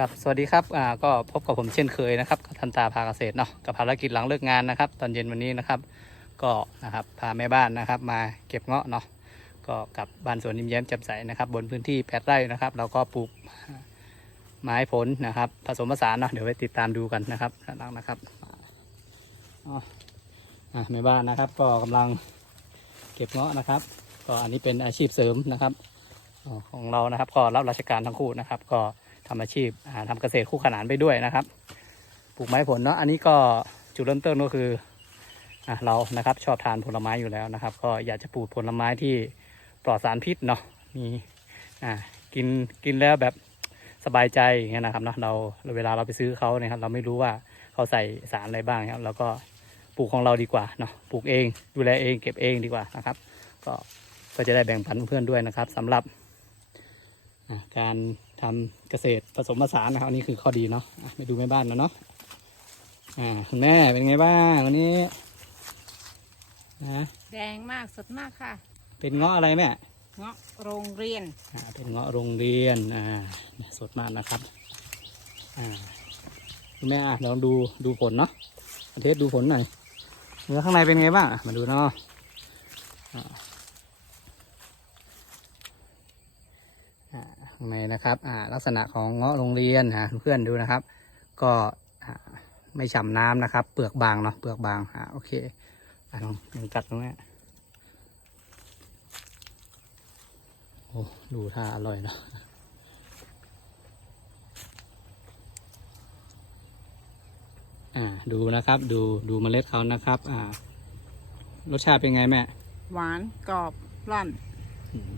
ครับสวัสดีครับอ่าก็พบกับผมเช่นเคยนะครับกับทันตาพาเกษตรเนาะกับภารกิจหลังเลิกงานนะครับ ตอนเย็นวันนี้นะครับ ก็นะครับพาแม่บ้านนะครับ มาเก็บเงาะเนาะก็กับบ้านสวนยิ้มแย้มแจ่มใสนะครับ บนพื้นที่แปดไร่นะครับเราก็ปลูกไม้ผลนะครับ ผสมผสานเนาะเดี๋ยวไปติดตามดูกันนะครับด้านหลังนะครับอ๋ออะแม่บ้านนะครับ ก็กำลังเก็บเงาะนะครับ ก็อันนี้เป็นอาชีพเสริมนะครับ ของเรานะครับ ก็รับราชการทั้งคู่นะครับ ก็ ทำอาชีพอ่าทำเกษตรคู่ขนานไปด้วยนะครับ ปลูกไม้ผลเนาะอันนี้ก็จุดเริ่มต้นก็คืออเรานะครับชอบทานผลไม้อยู่แล้วนะครับ ก็อยากจะปลูกผลไม้ที่ปลอดสารพิษเนาะมีกินกินแล้วแบบสบายใจอย่างเงี้ยนะครับเนาะเราเวลาเราไปซื้อเขาเนี่ยครับเราไม่รู้ว่าเขาใส่สารอะไรบ้างครับเราก็ปลูกของเราดีกว่าเนาะปลูกเองดูแลเองเก็บเองดีกว่านะครับ ก็ก็จะได้แบ่งปันเพื่อนด้วยนะครับสำหรับ การทำเกษตรผสมผสานนะครับอันนี้คือข้อดีเนาะอะไปดูแม่บ้านแล้วเนาะอ่าคุณแม่เป็นไงบ้างวันนี้นะแดงมากสดมากค่ะ เป็นเงาะอะไรแม่เงาะโรงเรียนอ่าเป็นเงาะโรงเรียนอ่าสดมากนะครับอ่าคุณแม่อะลองดูดูผลเนาะประเทศดูผลหน่อยเนื้อข้างในเป็นไงบ้างอะมาดูเนาะอ่าอ่า ข้างในนะครับลักษณะของเงาะโรงเรียนอ่าเพื่อนดูนะครับ ก็ไม่ฉ่ำน้ำนะครับ เปลือกบางเนาะเปลือกบางอ่าโอเคอะลองลองกัดตรงนี้โอ้ดูท่าอร่อยเนาะอ่าดูนะครับ ดูดูเมล็ดเขานะครับ อ่า รสชาติเป็นไงแม่ หวานกรอบร่อน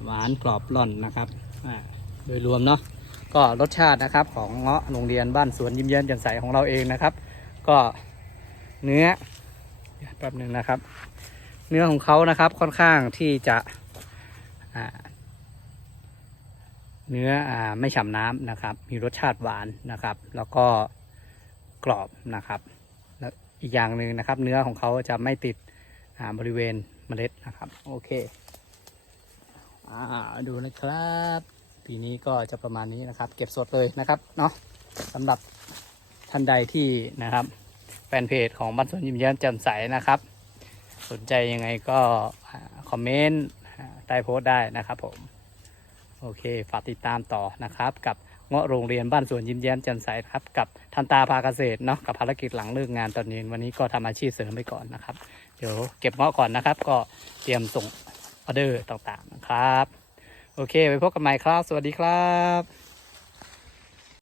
หวานกรอบร่อนนะครับโดยรวมเนาะก็รสชาตินะครับของเงาะโรงเรียนบ้านสวนยิ้มแย้มแจ่มใสของเราเองนะครับ ก็เนื้อแป๊บหนึ่งนะครับ เนื้อของเขานะครับค่อนข้างที่จะเนื้ออไม่ฉ่ำน้ำนะครับ มีรสชาติหวานนะครับ แล้วก็กรอบนะครับ แล้วอีกอย่างหนึ่งนะครับ เนื้อของเขาจะไม่ติดบริเวณเมล็ดนะครับ โอเค อ่าดูนะครับ ปีนี้ก็จะประมาณนี้นะครับ เก็บสดเลยนะครับเนาะสำหรับท่านใดที่นะครับแฟนเพจของบ้านสวนยิ้มแย้มแจ่มใสนะครับ สนใจยังไงก็คอมเมนต์ใต้โพสต์ได้นะครับผม โอเค ฝากติดตามต่อนะครับ กับเงาะโรงเรียนบ้านสวนยิ้มแย้มแจ่มใสครับ กับทันตาพาเกษตรเนาะกับภารกิจหลังเลิกงานตอนนี้วันนี้ก็ทำอาชีพเสริมไปก่อนนะครับ เดี๋ยวเก็บเงาะก่อนนะครับ ก็เตรียมส่ง ออเดอร์ต่างๆนะครับ โอเค ไปพบกันใหม่ครับ สวัสดีครับ